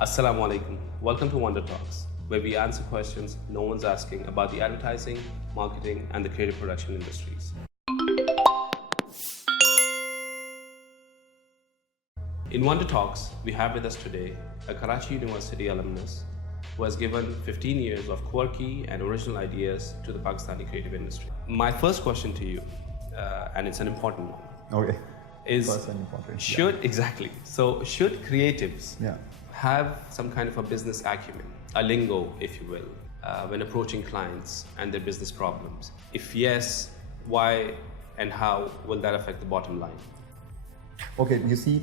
Assalamu alaikum. Welcome to Wundertalks, where we answer questions no one's asking about the advertising, marketing, and the creative production industries. In Wundertalks, we have with us today a Karachi University alumnus who has given 15 years of quirky and original ideas to the Pakistani creative industry. My first question to you, and it's an important one. Okay. Is First and important. exactly. So should creatives have some kind of a business acumen, a lingo, if you will, when approaching clients and their business problems? If yes, why and how will that affect the bottom line? Okay, you see,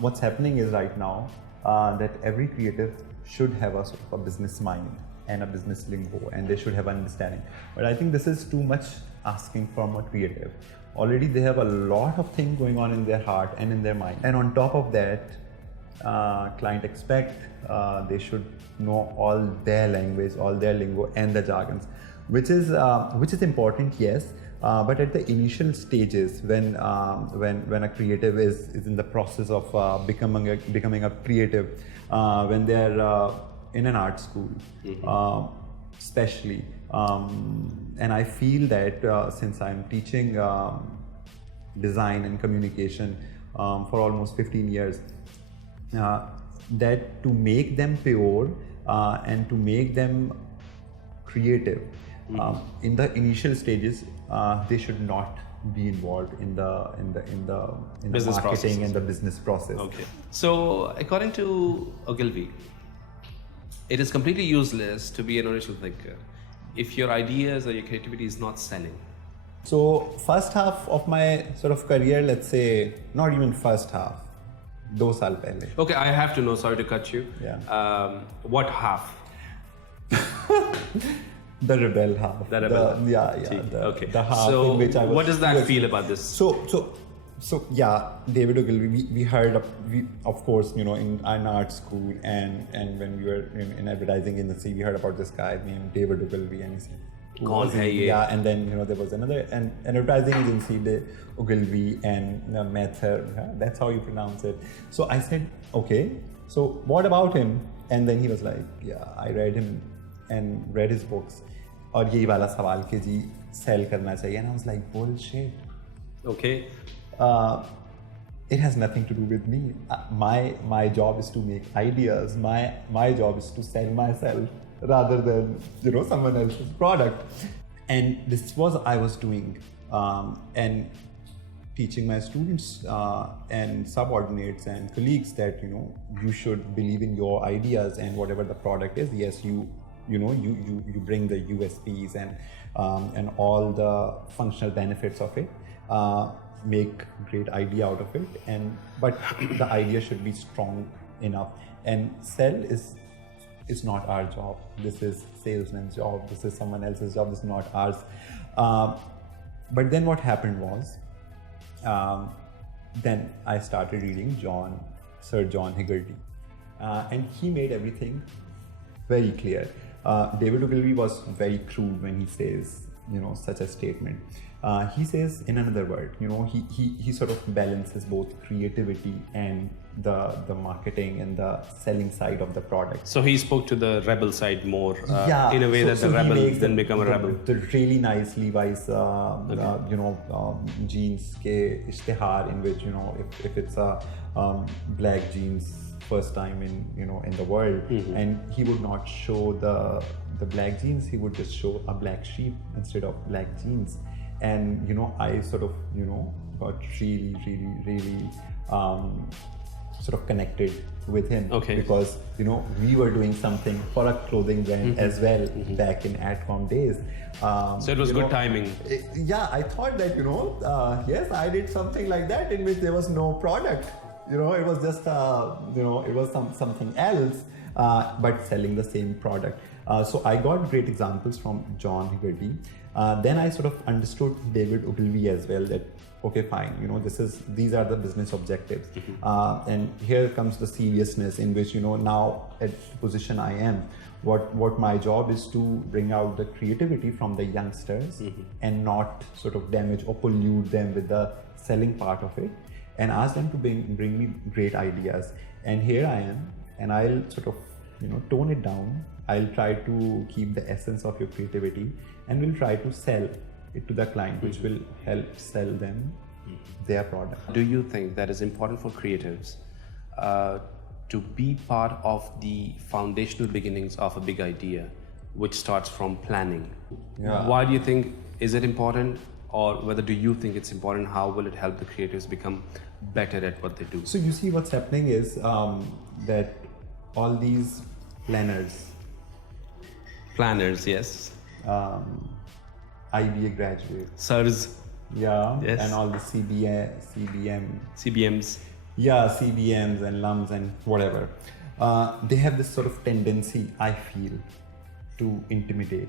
what's happening is right now that every creative should have a sort of a business mind and a business lingo, and they should have understanding. But I think this is too much asking from a creative. Already they have a lot of things going on in their heart and in their mind, and on top of that, client expect they should know all their language, all their lingo and the jargons, which is important, yes. But at the initial stages, when a creative is in the process of becoming a creative, when they're in an art school, especially, and I feel that since I'm teaching design and communication for almost 15 years, that to make them pure and to make them creative, in the initial stages, they should not be involved in the Business marketing processes. and the business process. Okay. So according to Ogilvy, it is completely useless to be an original thinker if your ideas or your creativity is not selling. So first half of my sort of career, let's say, not even first half, 2 साल पहले. Okay, I have to know, sorry to cut you. Yeah. What half? The rebel half. The rebel half. Okay. The half so in which I was. What does that feel about this? So yeah, David Ogilvy. We heard of course, in an art school and when we were in advertising industry, we heard about this guy named David Ogilvy, and he said, Kaun hai ye? Yeah, and then there was another an advertising agency, the Ogilvy and Mather. That's how you pronounce it. So I said, okay. So what about him? And then he was like, yeah, I read him and read his books. और यही वाला सवाल कि जी sell करना चाहिए. And I was like, bullshit. Okay. It has nothing to do with me. My job is to make ideas. My job is to sell myself rather than someone else's product. And this was I was doing, and teaching my students and subordinates and colleagues that you should believe in your ideas, and whatever the product is, yes, you bring the USPs and all the functional benefits of it. Make great idea out of it, but the idea should be strong enough, and sell is not our job. This is salesman's job. This is someone else's job. This is not ours. But then what happened was, then I started reading Sir John Hegarty, and he made everything very clear. David Ogilvy was very crude when he says such a statement. He says, in another word, he sort of balances both creativity and the marketing and the selling side of the product. So he spoke to the rebel side more, in a way that so the rebel makes then become a rebel. The really nice Levi's, jeans ke ishtihar, in which if it's a black jeans first time in the world, and he would not show the black jeans, he would just show a black sheep instead of black jeans. And I sort of got really sort of connected with him, because we were doing something for a clothing brand as well back in Adcom days. So it was good timing. I thought that yes, I did something like that in which there was no product. It was just it was something else, but selling the same product. So I got great examples from John Hegarty. Then I sort of understood David Ogilvy as well, that okay, fine, these are the business objectives, and here comes the seriousness in which now at the position I am, what my job is to bring out the creativity from the youngsters and not sort of damage or pollute them with the selling part of it, and ask them to bring me great ideas. And here I am and I'll sort of, tone it down. I'll try to keep the essence of your creativity, and we'll try to sell it to the client, which will help sell them their product. Do you think that is important for creatives to be part of the foundational beginnings of a big idea, which starts from planning? Yeah. Why do you think, is it important, or whether do you think it's important? How will it help the creatives become better at what they do? So you see, what's happening is that all these planners, yes, IBA graduates, SIRS, yeah, yes, and all the CBMs, yeah, CBMs and LUMs and whatever, they have this sort of tendency, I feel, to intimidate.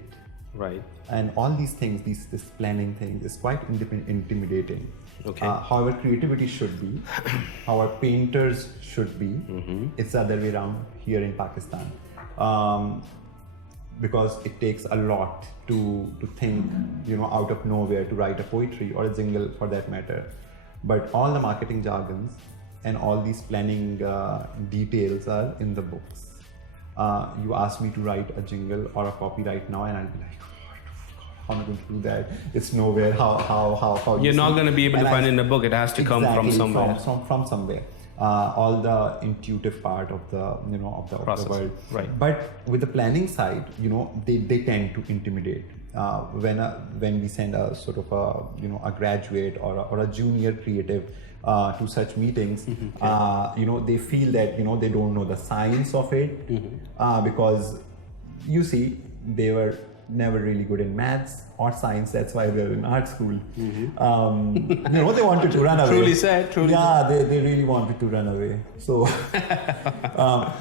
Right. And all these things, this planning thing is quite intimidating. Okay. However, creativity should be, our painters should be. It's the other way around here in Pakistan. Because it takes a lot to think, out of nowhere to write a poetry or a jingle for that matter. But all the marketing jargons and all these planning details are in the books. You ask me to write a jingle or a copy right now, and I'll be like, how am I going to do that? It's nowhere. How You're not going to be able to find it in a book. It has to come from somewhere. From somewhere. All the intuitive part of the of the world. Right. But with the planning side, they tend to intimidate. When we send a sort of a graduate or a junior creative to such meetings, they feel that they don't know the science of it, because you see, they were never really good in maths or science. That's why they're in art school. They wanted to run away. Truly said. Yeah, they really wanted to run away. So,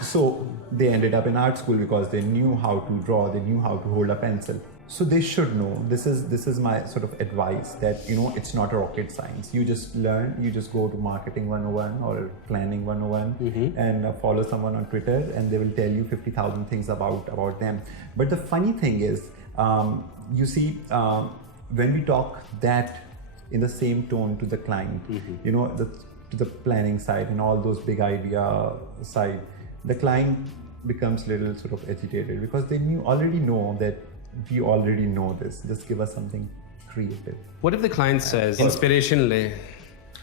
so they ended up in art school because they knew how to draw. They knew how to hold a pencil. So they should know. This is my sort of advice, that it's not a rocket science. You just learn. You just go to marketing 101 or planning 101 and follow someone on Twitter, and they will tell you 50,000 things about them. But the funny thing is, you see, when we talk that in the same tone to the client, to the planning side and all those big idea side, the client becomes little sort of agitated, because they already know that we already know this. Just give us something creative. What if the client says, inspiration le?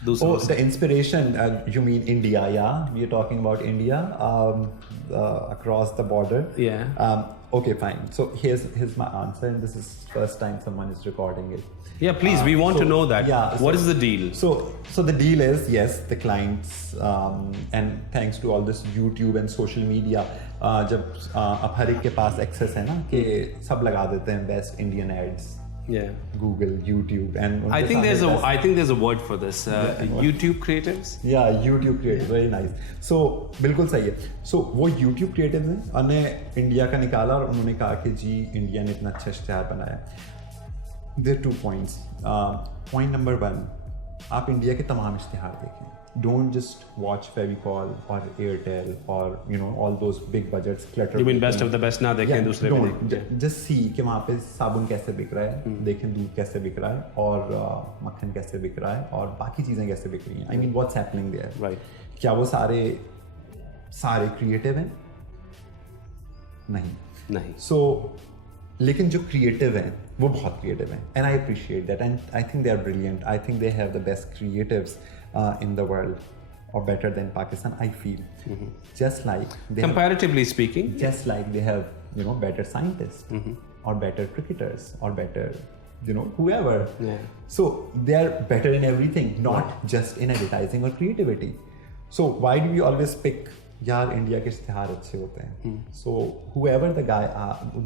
The inspiration, you mean India, yeah? We're talking about India, across the border. Yeah. Okay, fine. So here's my answer, and this is first time someone is recording it. Yeah, please, we want to know that. Yeah, what is the deal? So the deal is, yes, the clients, and thanks to all this YouTube and social media, जब अब हर एक के पास access है ना, कि सब लगा देते हैं best Indian ads. Yeah. Google, YouTube, and I think there's a word for this. YouTube creatives. Yeah, YouTube creatives, very nice. So बिल्कुल सही है. So वो YouTube creatives हैं, उन्हें इंडिया का निकाला और उन्होंने कहा कि जी इंडिया ने इतना अच्छा इश्तिहार बनाया. There are 2 points. Point number 1, आप इंडिया के तमाम इश्तिहार देखें. Don't just watch Fevicol or Airtel or all those big budgets. You mean best of the best ना देखें दूसरे पे देखें. Just see कि वहाँ पे साबुन कैसे बिक रहा है, देखें दूध कैसे बिक रहा है, और मक्खन कैसे बिक रहा है, और बाकी चीज़ें कैसे बिक रही हैं. I mean, what's happening there? Right. क्या वो सारे क्रिएटिव हैं? नहीं. So लेकिन जो क्रिएटिव हैं वो बहुत क्रिएटिव हैं, and I appreciate that, and I think they are brilliant. I think they have the best creatives in the world, or better than Pakistan, I feel. Just like comparatively speaking, just like they have better scientists or better cricketers or better whoever. Yeah. So they are better in everything, not just in advertising or creativity. So why do we always pick यार India के इश्तिहार अच्छे होते हैं? So whoever the guy,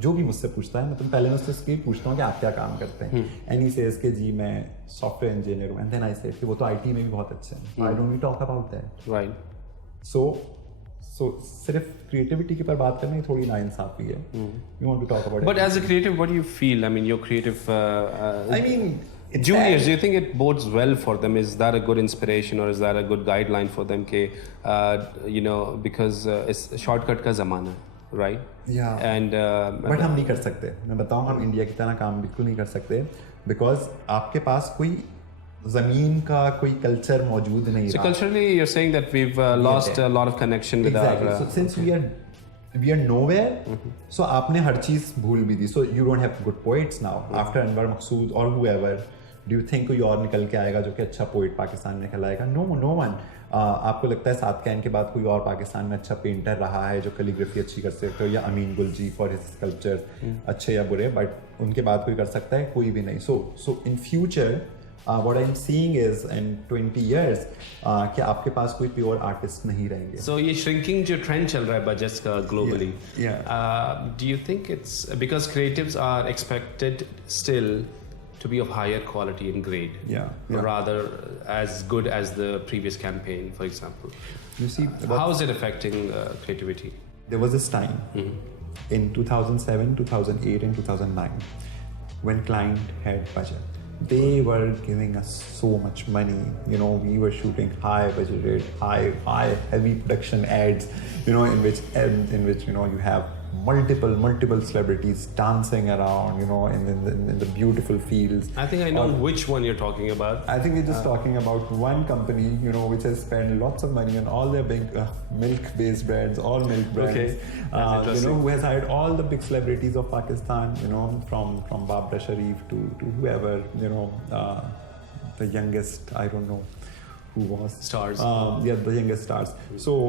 जो भी मुझसे पूछता है, मैं पहले उससे स्किल पूछता हूँ कि आप क्या काम करते हैं, and he says कि जी मैं सॉफ्टवेयर इंजीनियर हूँ, and then I say कि वो तो IT में भी बहुत अच्छे हैं. Why don't we talk about that? Right. So सिर्फ क्रिएटिविटी के पर बात करना ही थोड़ी नाइंसाफी है. We want to talk about it. But as a creative, what do you feel? I mean, your creative. I mean, juniors, do you think it bodes well for them? Is that a good inspiration, or is that a good guideline for them? Because it's shortcut का ज़माना है, right? Yeah. And but हम नहीं कर सकते. मैं बताऊँ, हम इंडिया की तरह काम बिल्कुल नहीं कर सकते, because आपके पास कोई ज़मीन का कोई कल्चर मौजूद नहीं So रहा. culturally, you're saying that we've lost a lot of connection with Exactly. our. So since we are nowhere, so आपने हर चीज़ भूल भी दी. So you don't have good poets now. After Anwar Maqsood or whoever, do you think कोई और निकल के आएगा जो कि अच्छा पोइट पाकिस्तान में कहलाएगा? No one. आपको लगता है साद कैन के बाद कोई और पाकिस्तान में अच्छा पेंटर रहा है जो कैलीग्राफी अच्छी कर सकते हो, या अमीन गुल जी फॉर हिज स्कल्पचर अच्छे या बुरे, बट उनके बाद कोई कर सकता है? कोई भी नहीं. So in future, what I'm seeing is in 20 years कि आपके पास कोई प्योर आर्टिस्ट नहीं रहेंगे. So ये shrinking जो trend चल रहा है budgets का globally. Yeah. Do you think it's because creatives are expected still to be of higher quality and grade? Yeah. Rather as good as the previous campaign, for example. You see, how is it affecting creativity? There was this time in 2007, 2008 and 2009 when client had budget. They were giving us so much money. You know, we were shooting high budgeted, high heavy production ads, you know, in which you know you have multiple celebrities dancing around, you know, in the beautiful fields. I think I know which one you're talking about. I think we're just talking about one company, you know, which has spent lots of money on all their big milk-based brands, all milk brands. Okay. You know, who has hired all the big celebrities of Pakistan, you know, from Babra Sharif to whoever, you know, the youngest, I don't know who was. Stars. Yeah, the youngest stars. So,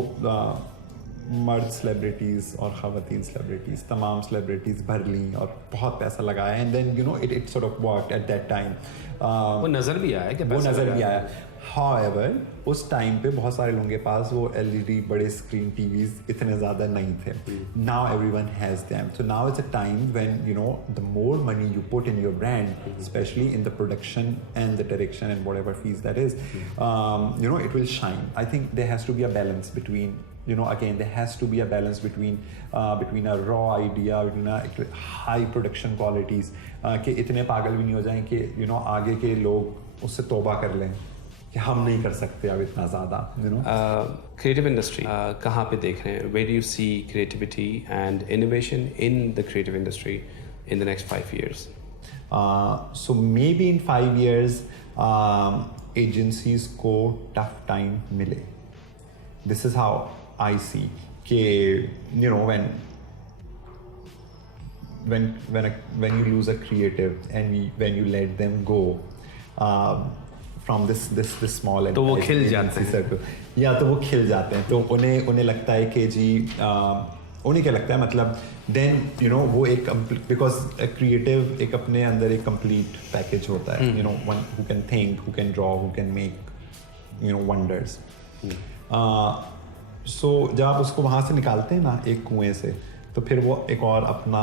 मर्द celebrities और ख़वातीन celebrities, तमाम celebrities भर ली और बहुत पैसा लगाया, and then you know it sort of worked at that time. वो नज़र भी आया कि वो नज़र भी आया. However, उस टाइम पे बहुत सारे लोगों के पास वो LED बड़े स्क्रीन टीवीज इतने ज़्यादा नहीं थे. Now everyone has them. So now it's a time when, you know, the more money you put in your brand, especially in the production and the direction and whatever fees that is, you know, it will shine. I think there has to be a balance between, you know, again, there has to be a balance between a raw idea, between a high production qualities, कि इतने पागल भी नहीं हो जाएं कि, you know, आगे के लोग उससे तौबा कर लें कि हम नहीं कर सकते अब इतना ज़्यादा, you know. Creative industry, कहाँ पे देख रहे हैं? Where do you see creativity and innovation in the creative industry in the next 5 years? So maybe in 5 years, agencies को tough time मिले. This is how I see, you know, when you lose a creative and when you let them go from this small, तो वो खिल जाते हैं. या तो वो खिल जाते हैं, तो उन्हें लगता है कि जी उन्हें क्या लगता है, मतलब then you know वो एक because a creative एक अपने अंदर एक complete package होता है, you know, one who can think, who can draw, who can make, you know, wonders. So जब आप उसको वहाँ से निकालते हैं ना एक कुएं से, तो फिर वो एक और अपना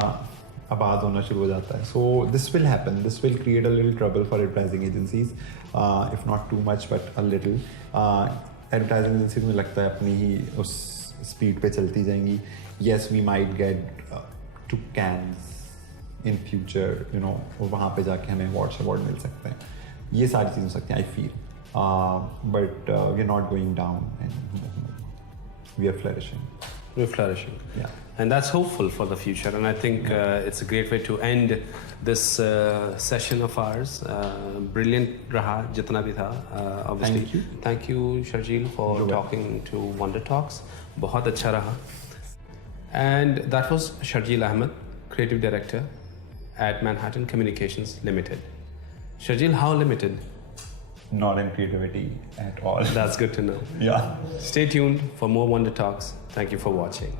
आबाद होना शुरू हो जाता है. So this will happen. This will create a little trouble for advertising agencies, if not too much, but a little. Advertising agencies में लगता है अपनी ही उस स्पीड पे चलती जाएंगी. Yes, we might get to Cannes in future, you know, और वहाँ पे जाके हमें अवार्ड मिल सकते हैं. ये सारी चीज़ें हो सकती हैं, I feel. But we're not going down, and we are flourishing. We're flourishing. Yeah. And that's hopeful for the future. And I think it's a great way to end this session of ours. Brilliant raha, jitna bhi tha, obviously. Thank you, Sharjeel, for talking to Wundertalks. Bahut acha raha. And that was Sharjeel Ahmed, Creative Director at Manhattan Communications Limited. Sharjeel, how limited? Not in creativity at all. That's good to know. Yeah. Stay tuned for more Wundertalks. Thank you for watching.